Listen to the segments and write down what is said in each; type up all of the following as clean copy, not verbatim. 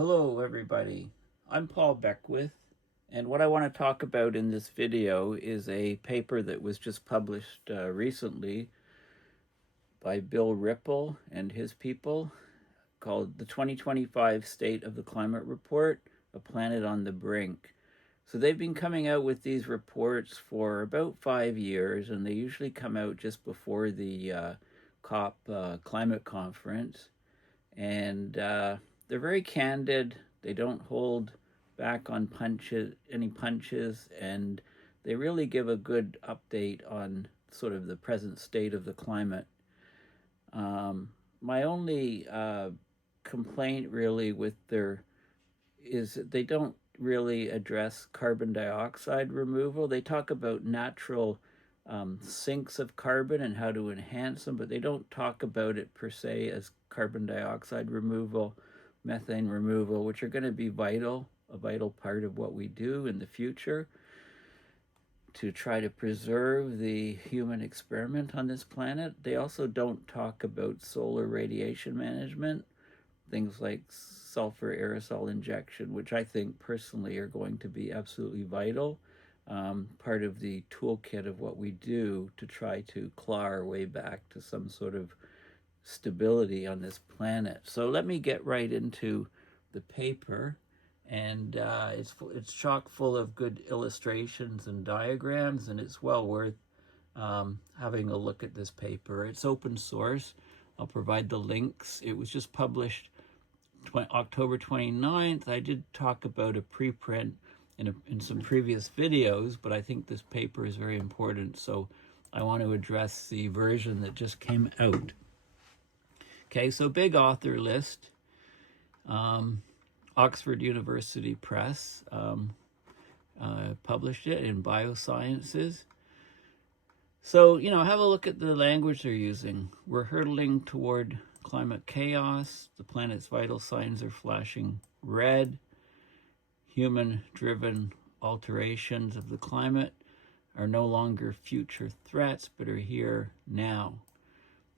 Hello everybody, I'm Paul Beckwith, and what I want to talk about in this video is a paper that was just published recently by Bill Ripple and his people called the 2025 State of the Climate Report, A Planet on the Brink. So they've been coming out with these reports for about 5 years, and they usually come out just before the COP climate conference. And they're very candid. They don't hold back on any punches, and they really give a good update on sort of the present state of the climate. My only complaint really with their is that they don't really address carbon dioxide removal. They talk about natural sinks of carbon and how to enhance them, but they don't talk about it per se as carbon dioxide removal, methane removal, which are going to be a vital part of what we do in the future to try to preserve the human experiment on this planet. They also don't talk about solar radiation management, things like sulfur aerosol injection, which I think personally are going to be absolutely vital, part of the toolkit of what we do to try to claw our way back to some sort of stability on this planet. So let me get right into the paper, and it's chock full of good illustrations and diagrams, and it's well worth having a look at this paper. It's open source. I'll provide the links. It was just published October 29th. I did talk about a preprint in some previous videos, but I think this paper is very important, so I want to address the version that just came out. Okay, so big author list. Oxford University Press published it in Biosciences. So, have a look at the language they're using. We're hurtling toward climate chaos. The planet's vital signs are flashing red. Human-driven alterations of the climate are no longer future threats, but are here now.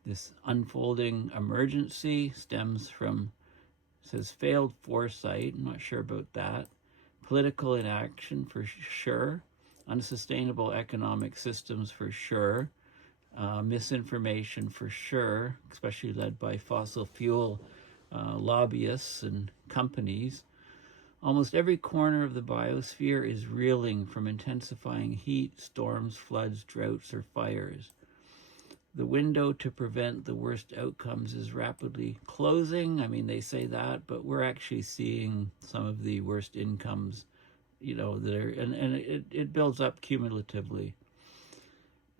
This unfolding emergency stems from, says, failed foresight. I'm not sure about that. Political inaction for sure. Unsustainable economic systems for sure. Misinformation for sure, especially led by fossil fuel lobbyists and companies. Almost every corner of the biosphere is reeling from intensifying heat, storms, floods, droughts, or fires. The window to prevent the worst outcomes is rapidly closing. I mean, they say that, but we're actually seeing some of the worst incomes, that are, and it builds up cumulatively.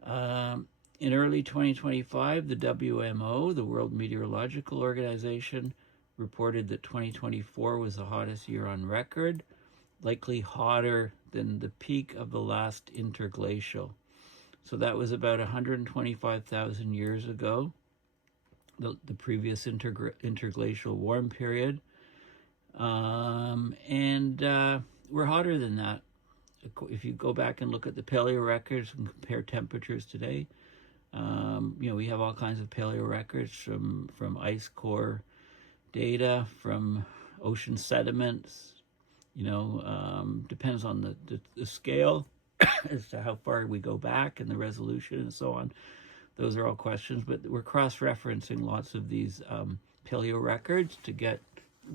In early 2025, the WMO, the World Meteorological Organization, reported that 2024 was the hottest year on record, likely hotter than the peak of the last interglacial. So that was about 125,000 years ago, the previous interglacial warm period. And we're hotter than that. If you go back and look at the paleo records and compare temperatures today, we have all kinds of paleo records from ice core data, from ocean sediments, depends on the scale as to how far we go back and the resolution and so on. Those are all questions, but we're cross-referencing lots of these paleo records to get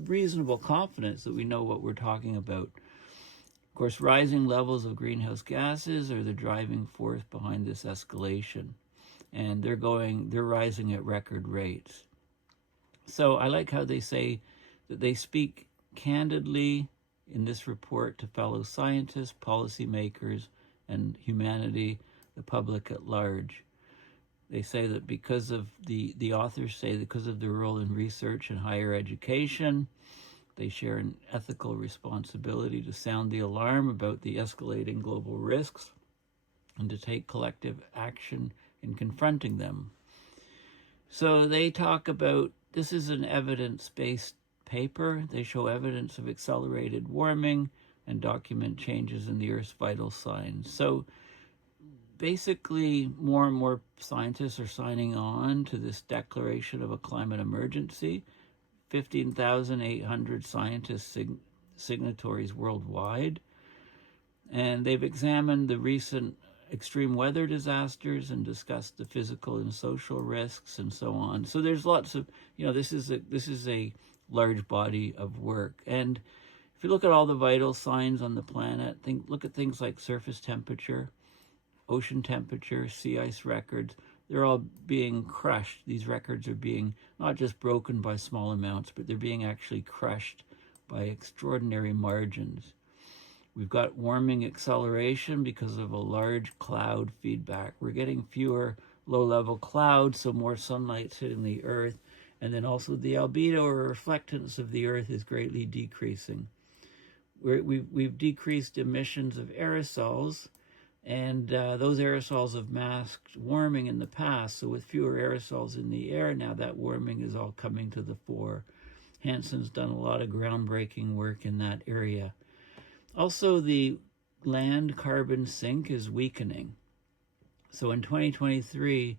reasonable confidence that we know what we're talking about. Of course, rising levels of greenhouse gases are the driving force behind this escalation, and they're rising at record rates. So I like how they say that they speak candidly in this report to fellow scientists, policymakers, and humanity, the public at large. They say that because of the authors say that because of their role in research and higher education, they share an ethical responsibility to sound the alarm about the escalating global risks and to take collective action in confronting them. So they talk about, this is an evidence-based paper. They show evidence of accelerated warming and document changes in the Earth's vital signs. So basically, more and more scientists are signing on to this declaration of a climate emergency. 15,800 scientists signatories worldwide, and they've examined the recent extreme weather disasters and discussed the physical and social risks and so on. So there's lots of, this is a large body of work. And if you look at all the vital signs on the planet, look at things like surface temperature, ocean temperature, sea ice records. They're all being crushed. These records are being not just broken by small amounts, but they're being actually crushed by extraordinary margins. We've got warming acceleration because of a large cloud feedback. We're getting fewer low-level clouds, so more sunlight's hitting the Earth. And then also the albedo or reflectance of the Earth is greatly decreasing. We've decreased emissions of aerosols, and those aerosols have masked warming in the past. So with fewer aerosols in the air now, that warming is all coming to the fore. Hansen's done a lot of groundbreaking work in that area. Also, the land carbon sink is weakening. So in 2023,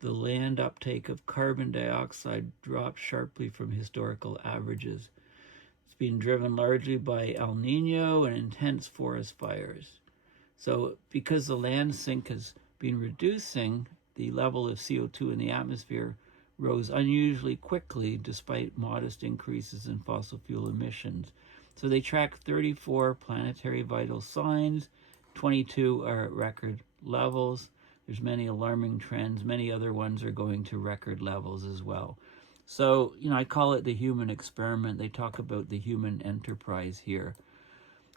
the land uptake of carbon dioxide dropped sharply from historical averages. It's being driven largely by El Nino and intense forest fires. So because the land sink has been reducing, the level of CO2 in the atmosphere rose unusually quickly despite modest increases in fossil fuel emissions. So they track 34 planetary vital signs, 22 are at record levels. There's many alarming trends. Many other ones are going to record levels as well. So, I call it the human experiment. They talk about the human enterprise here.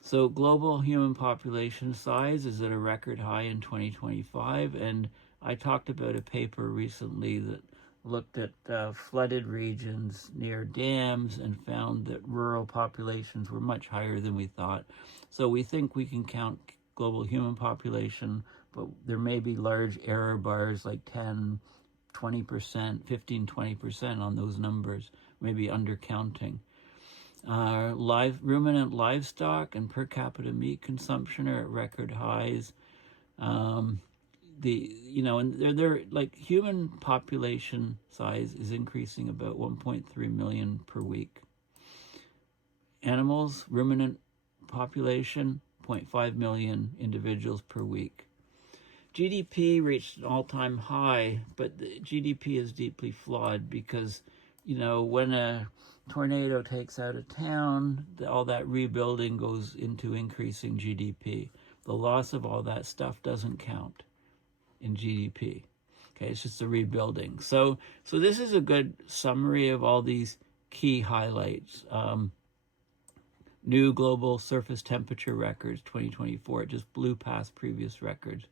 So global human population size is at a record high in 2025. And I talked about a paper recently that looked at flooded regions near dams and found that rural populations were much higher than we thought. So we think we can count global human population, but there may be large error bars like 10, 20%, 15, 20% on those numbers, maybe undercounting. Ruminant livestock and per capita meat consumption are at record highs. They're like human population size is increasing about 1.3 million per week. Animals, ruminant population, 0.5 million individuals per week. GDP reached an all-time high, but the GDP is deeply flawed because, when a tornado takes out a town, all that rebuilding goes into increasing GDP. The loss of all that stuff doesn't count in GDP. Okay, it's just the rebuilding. So this is a good summary of all these key highlights. New global surface temperature records, 2024. It just blew past previous records.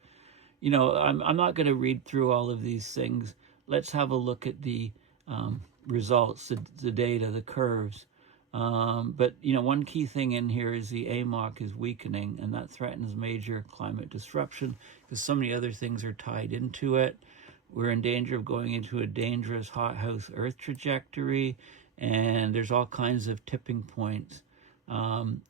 I'm not going to read through all of these things. Let's have a look at the results, the data, the curves. But one key thing in here is the AMOC is weakening, and that threatens major climate disruption because so many other things are tied into it. We're in danger of going into a dangerous hothouse Earth trajectory, and there's all kinds of tipping points. And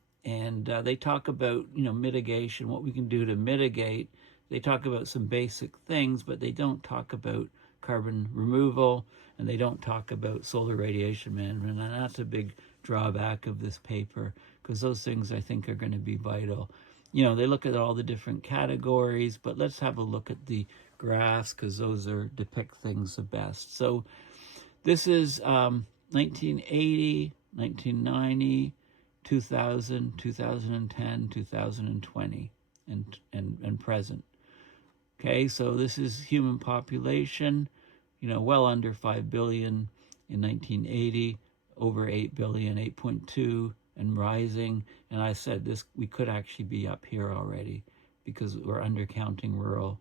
they talk about, mitigation, what we can do to mitigate. They talk about some basic things, but they don't talk about carbon removal, and they don't talk about solar radiation management, and that's a big drawback of this paper because those things I think are going to be vital. They look at all the different categories, but let's have a look at the graphs because those depict things the best. So this is 1980, 1990, 2000, 2010, 2020, and present. Okay, so this is human population, well under 5 billion in 1980, over 8 billion, 8.2, and rising. And I said this, we could actually be up here already because we're undercounting rural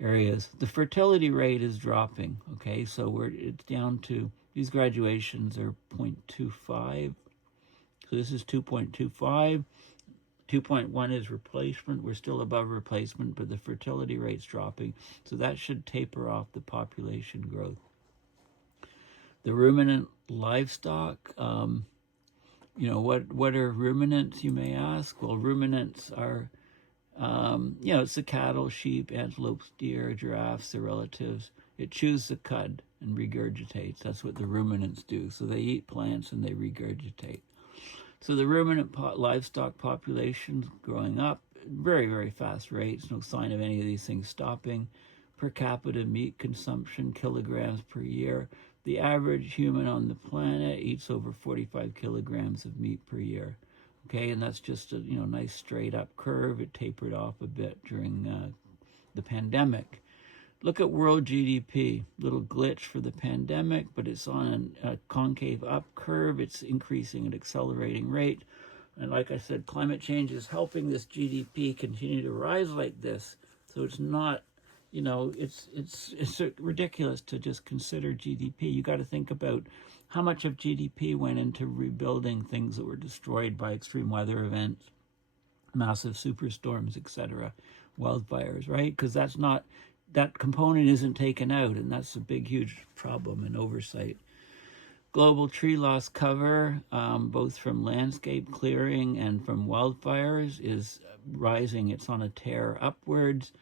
areas. The fertility rate is dropping, okay? So it's down to, these graduations are 0.25. So this is 2.25. 2.1 is replacement. We're still above replacement, but the fertility rate's dropping. So that should taper off the population growth. The ruminant livestock, what are ruminants, you may ask? Well, ruminants are, it's the cattle, sheep, antelopes, deer, giraffes, their relatives. It chews the cud. and regurgitates. That's what the ruminants do. So they eat plants and they regurgitate. So the ruminant livestock population's growing up, very, very fast rates, no sign of any of these things stopping. Per capita meat consumption, kilograms per year. The average human on the planet eats over 45 kilograms of meat per year. Okay, and that's just a nice straight up curve. It tapered off a bit during the pandemic. Look at world GDP. Little glitch for the pandemic, but it's on a concave up curve. It's increasing at accelerating rate. And like I said, climate change is helping this GDP continue to rise like this. So it's not, it's ridiculous to just consider GDP. You got to think about how much of GDP went into rebuilding things that were destroyed by extreme weather events, massive superstorms, etc., wildfires, right? Because that component isn't taken out, and that's a big, huge problem and oversight. Global tree loss cover, both from landscape clearing and from wildfires, is rising. It's on a tear upwards.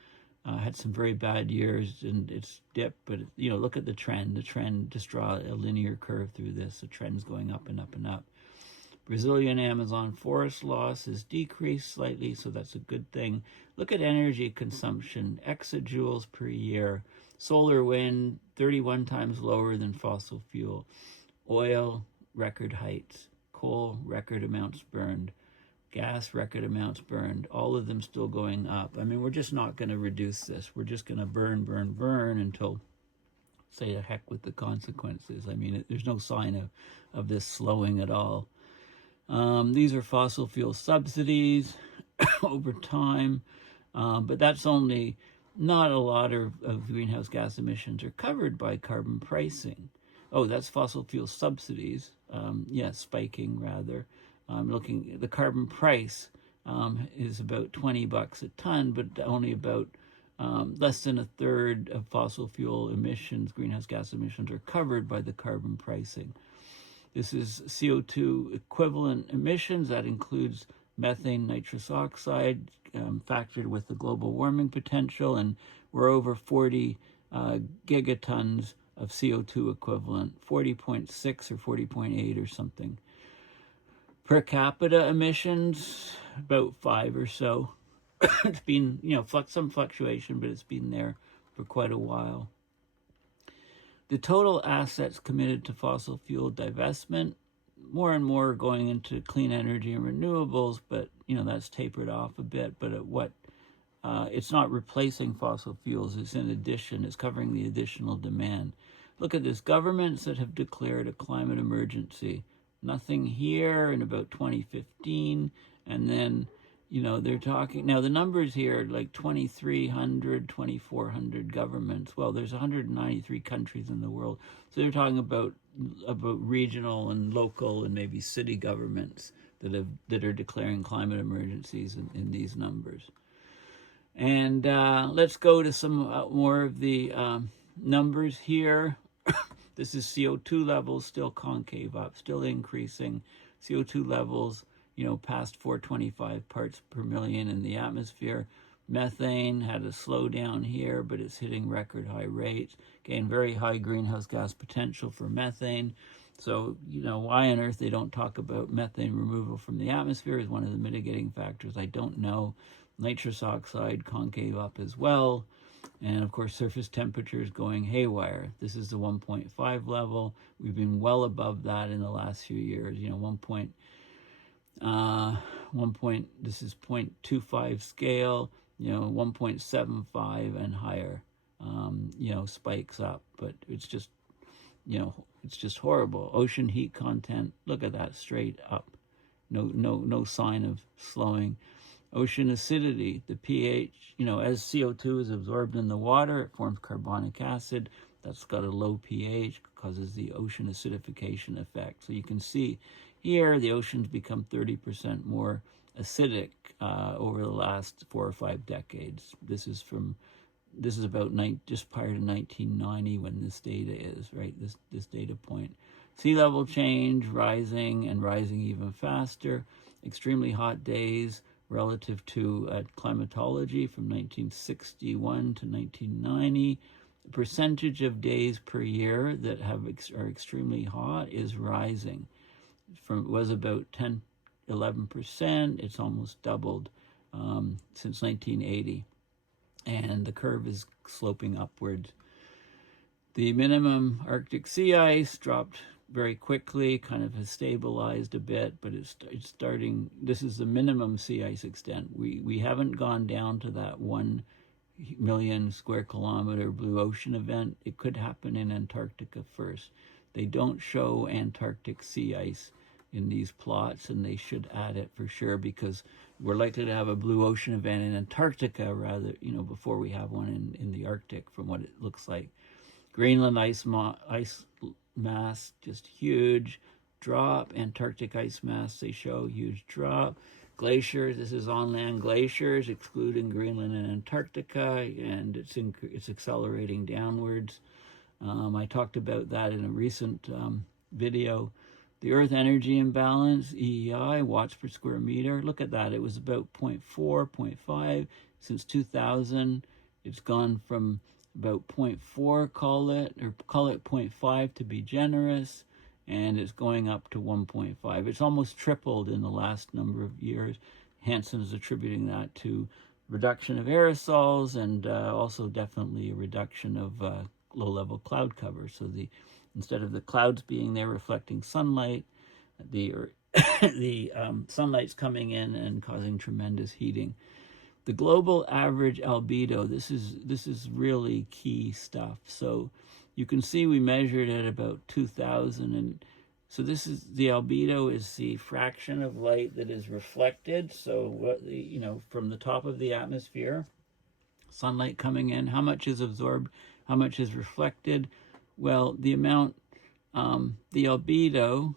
Had some very bad years, and it's dipped, but look at the trend. The trend, just draw a linear curve through this. The trend's going up and up and up. Brazilian Amazon forest loss has decreased slightly, so that's a good thing. Look at energy consumption, exajoules per year. Solar wind, 31 times lower than fossil fuel. Oil, record heights. Coal, record amounts burned. Gas, record amounts burned. All of them still going up. I mean, we're just not going to reduce this. We're just going to burn until, say, the heck with the consequences. I mean, there's no sign of this slowing at all. These are fossil fuel subsidies over time, but that's only not a lot of greenhouse gas emissions are covered by carbon pricing. Oh, that's fossil fuel subsidies. Spiking rather. Looking at the carbon price is about $20 a ton, but only about less than a third of fossil fuel emissions, greenhouse gas emissions, are covered by the carbon pricing. This is CO2 equivalent emissions. That includes methane, nitrous oxide, factored with the global warming potential, and we're over 40 gigatons of CO2 equivalent, 40.6 or 40.8 or something. Per capita emissions, about 5 or so. It's been, some fluctuation, but it's been there for quite a while. The total assets committed to fossil fuel divestment, more and more going into clean energy and renewables, but, that's tapered off a bit. But at what, it's not replacing fossil fuels, it's in addition, it's covering the additional demand. Look at this, governments that have declared a climate emergency. Nothing here in about 2015, and then, they're talking, now the numbers here are like 2,300, 2,400 governments. Well, there's 193 countries in the world, so they're talking about regional and local and maybe city governments that are declaring climate emergencies in these numbers. And let's go to some more of the numbers here. This is CO2 levels, still concave up, still increasing. CO2 levels, past 425 parts per million in the atmosphere. Methane had a slowdown here, but it's hitting record high rates. Again, very high greenhouse gas potential for methane. So, why on earth they don't talk about methane removal from the atmosphere is one of the mitigating factors. I don't know. Nitrous oxide concave up as well. And of course, surface temperatures going haywire. This is the 1.5 level. We've been well above that in the last few years. This is 0.25 scale. 1.75 and higher. Spikes up, but it's just, it's just horrible. Ocean heat content. Look at that, straight up. No sign of slowing. Ocean acidity, the pH, as CO2 is absorbed in the water, it forms carbonic acid. That's got a low pH, causes the ocean acidification effect. So you can see here the oceans become 30% more acidic over the last 4 or 5 decades. This is about just prior to 1990 when this data is, right? This data point. Sea level change, rising and rising even faster. Extremely hot days relative to climatology from 1961 to 1990. the percentage of days per year that are extremely hot is rising. It was about 11%. It's almost doubled since 1980, and the curve is sloping upwards. The minimum Arctic sea ice dropped very quickly, kind of has stabilized a bit, but it's starting. This is the minimum sea ice extent. We haven't gone down to that 1 million square kilometer blue ocean event. It could happen in Antarctica first. They don't show Antarctic sea ice in these plots, and they should add it for sure, because we're likely to have a blue ocean event in Antarctica rather, before we have one in the Arctic, from what it looks like. Greenland ice mass, just huge drop. Antarctic ice mass, they show huge drop. Glaciers, this is on-land glaciers, excluding Greenland and Antarctica, and it's accelerating downwards. I talked about that in a recent video. The Earth energy imbalance, EEI, watts per square meter. Look at that. It was about 0.4, 0.5 since 2000. It's gone from about 0.4, call it 0.5 to be generous, and it's going up to 1.5. It's almost tripled in the last number of years. Hansen is attributing that to reduction of aerosols and also definitely a reduction of low-level cloud cover. So instead of the clouds being there reflecting sunlight, the sunlight's coming in and causing tremendous heating. The global average albedo, this is really key stuff. So you can see we measured at about 2000, and so this is the albedo is the fraction of light that is reflected. So from the top of the atmosphere, sunlight coming in, how much is absorbed, how much is reflected. Well, the amount, the albedo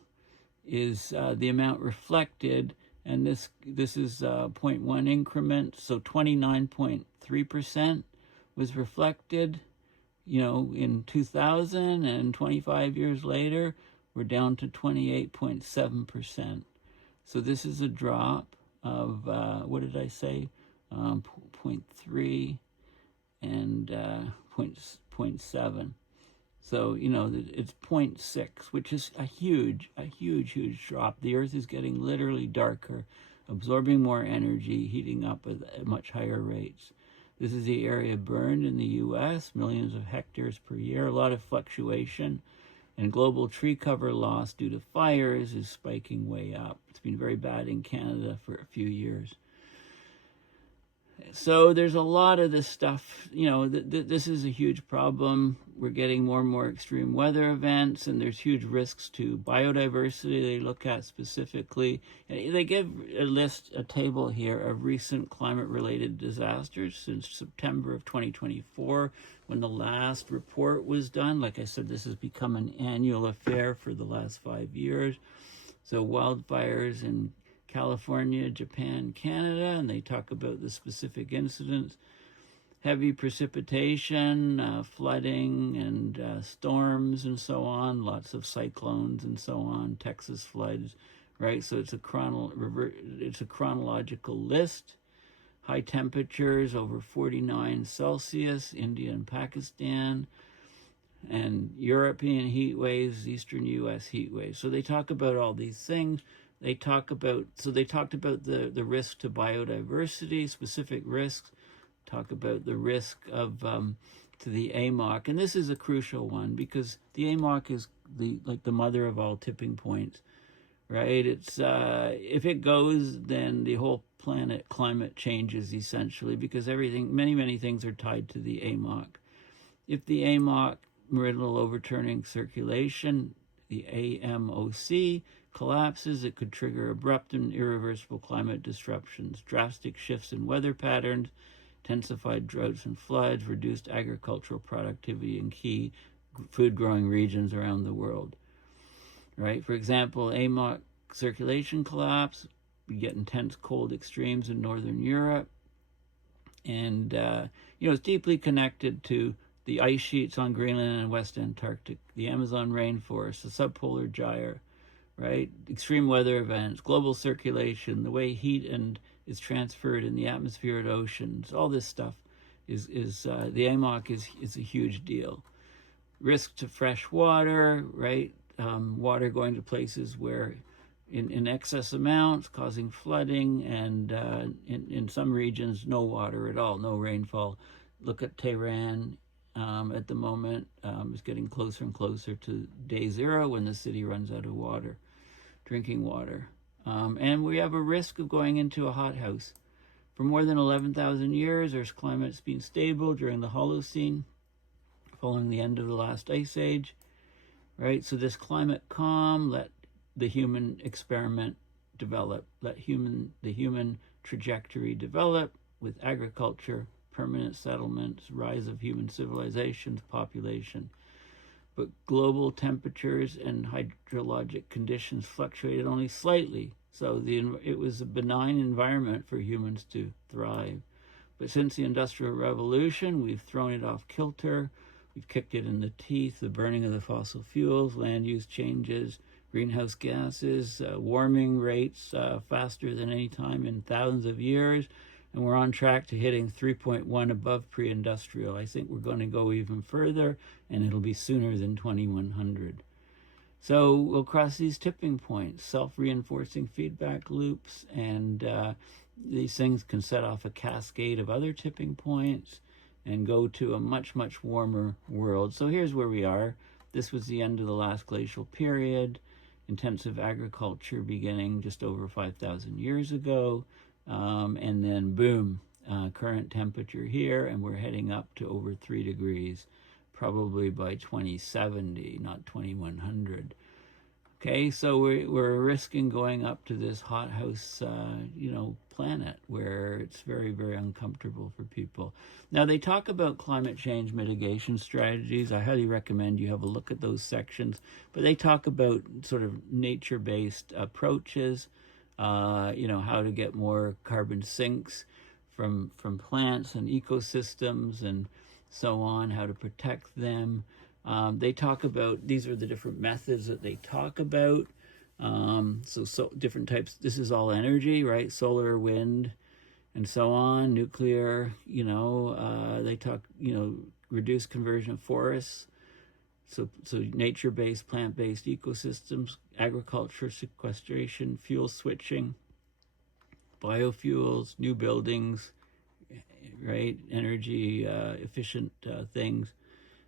is the amount reflected, and this is 0.1 increment, so 29.3% was reflected, in 2000, and 25 years later, we're down to 28.7%. So this is a drop of, what did I say, 0.3 and 0.7. So, it's 0.6, which is a huge drop. The Earth is getting literally darker, absorbing more energy, heating up at much higher rates. This is the area burned in the U.S., millions of hectares per year, a lot of fluctuation, and global tree cover loss due to fires is spiking way up. It's been very bad in Canada for a few years. So there's a lot of this stuff, this is a huge problem. We're getting more and more extreme weather events, and there's huge risks to biodiversity they look at specifically. They give a table here of recent climate-related disasters since September of 2024, when the last report was done. Like I said, this has become an annual affair for the last 5 years. So wildfires in California, Japan, Canada, and they talk about the specific incidents. Heavy precipitation, flooding, and storms, and so on. Lots of cyclones, and so on. Texas floods, right? So it's a chronological list. High temperatures over 49 Celsius, India and Pakistan, and European heat waves, Eastern U.S. heat waves. So they talk about all these things. They talked about the risk to biodiversity, specific risks, talk about the risk of to the AMOC. And this is a crucial one, because the AMOC is the mother of all tipping points, right? It's if it goes, then the whole planet climate changes essentially, because many things are tied to the AMOC. If the AMOC, meridional overturning circulation, the AMOC, collapses, it could trigger abrupt and irreversible climate disruptions, drastic shifts in weather patterns, intensified droughts and floods, reduced agricultural productivity in key food-growing regions around the world. Right? For example, AMOC circulation collapse, we get intense cold extremes in northern Europe, and it's deeply connected to the ice sheets on Greenland and West Antarctic, the Amazon rainforest, the subpolar gyre, right? Extreme weather events, global circulation, the way heat is transferred in the atmosphere and oceans, all this stuff the AMOC is a huge deal. Risk to fresh water, right? Water going to places where in excess amounts, causing flooding, and in some regions, no water at all, no rainfall. Look at Tehran at the moment. It's getting closer and closer to day zero when the city runs out of water, drinking water. And we have a risk of going into a hothouse. For more than 11,000 years, Earth's climate's been stable during the Holocene, following the end of the last ice age, right? So this climate calm, let the human experiment develop, let the human trajectory develop with agriculture, permanent settlements, rise of human civilizations, population. But global temperatures and hydrologic conditions fluctuated only slightly, so it was a benign environment for humans to thrive. But since the Industrial Revolution, we've thrown it off kilter, we've kicked it in the teeth, the burning of the fossil fuels, land use changes, greenhouse gases, warming rates faster than any time in thousands of years, and we're on track to hitting 3.1 above pre-industrial. I think we're going to go even further, and it'll be sooner than 2100. So we'll cross these tipping points, self-reinforcing feedback loops, and these things can set off a cascade of other tipping points and go to a much, much warmer world. So here's where we are. This was the end of the last glacial period, intensive agriculture beginning just over 5,000 years ago, and then boom, current temperature here, and we're heading up to over 3 degrees, probably by 2070, not 2100. Okay, so we're risking going up to this hothouse, planet where it's very, very uncomfortable for people. Now, they talk about climate change mitigation strategies. I highly recommend you have a look at those sections. But they talk about sort of nature-based approaches, how to get more carbon sinks from plants and ecosystems and so on, how to protect them. They talk about, these are the different methods that they talk about. So different types, this is all energy, right? Solar, wind, and so on, nuclear, they talk, reduce conversion of forests. So nature-based, plant-based ecosystems, agriculture, sequestration, fuel switching, biofuels, new buildings, right? Energy efficient things,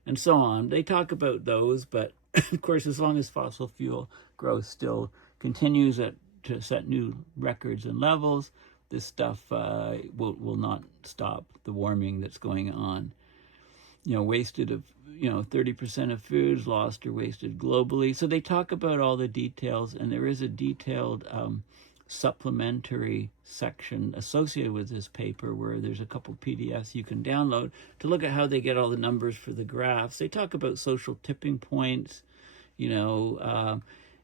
and so on. They talk about those, but of course, as long as fossil fuel growth still continues to set new records and levels, this stuff will not stop the warming that's going on. Wasted of 30% of foods lost or wasted globally. So they talk about all the details, and there is a detailed supplementary section associated with this paper where there's a couple PDFs you can download to look at how they get all the numbers for the graphs. They talk about social tipping points,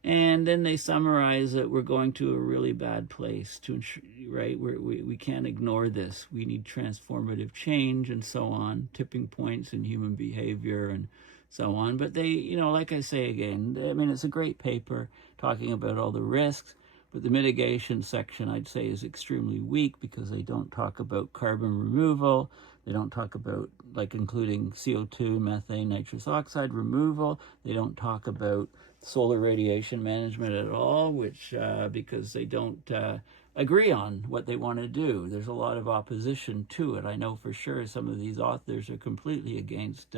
and then they summarize that we're going to a really bad place to ensure, right? We can't ignore this. We need transformative change and so on, tipping points in human behavior and so on. But they, like I say again, it's a great paper talking about all the risks, but the mitigation section, I'd say, is extremely weak because they don't talk about carbon removal. They don't talk about, including CO2, methane, nitrous oxide removal. They don't talk about solar radiation management at all, which because they don't agree on what they want to do. There's a lot of opposition to it. I know for sure some of these authors are completely against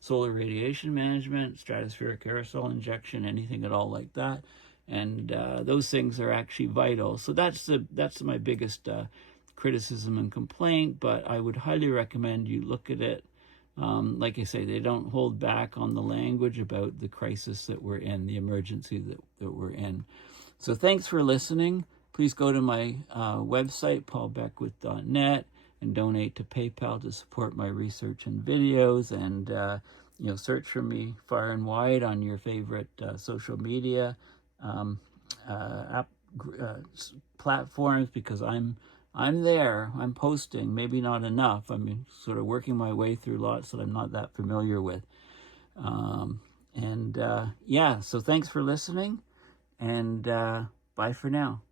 solar radiation management, stratospheric aerosol injection, anything at all like that. And those things are actually vital. So that's my biggest criticism and complaint, but I would highly recommend you look at it. Like I say, they don't hold back on the language about the crisis that we're in, the emergency that we're in. So thanks for listening. Please go to my website, paulbeckwith.net, and donate to PayPal to support my research and videos. And, search for me far and wide on your favorite social media platforms, because I'm there, I'm posting, maybe not enough. I'm sort of working my way through lots that I'm not that familiar with. So thanks for listening, and bye for now.